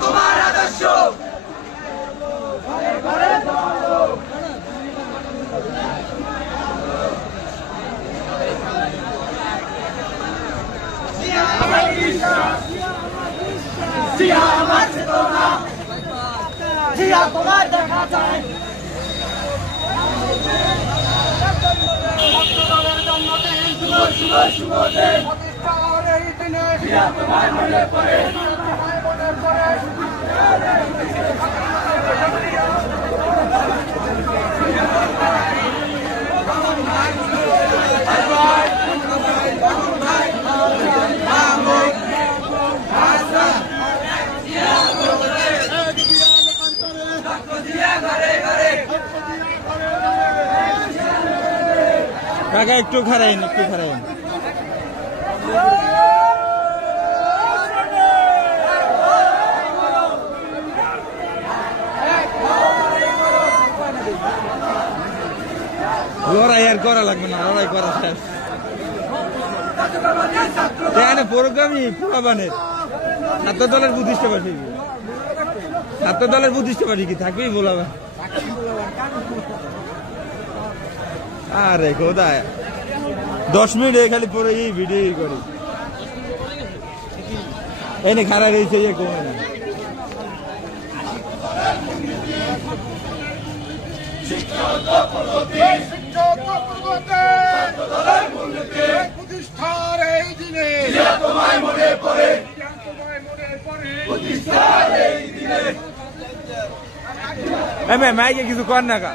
তোমার আদর্শ তোমার দেখা যায় তোমার মনে পড়ে কাকা একটু খারাইন একটু খারাইন লড়াই আর করা লাগবে না লড়াই করা শেষ এখানে প্রোগ্রামই পুরাবানের ছাত্র দলের বুদ্ধিষ্ট পাঠি ছাত্র দলের বুদ্ধিষ্ট পাঠি কি থাকবেই বলাবে আরে কোথায় 10 মিনিট খালি পরে এই ভিডিও করি এনে খারাপ রয়েছে ইয়ে কমে না মাইকে কিছু কর না কা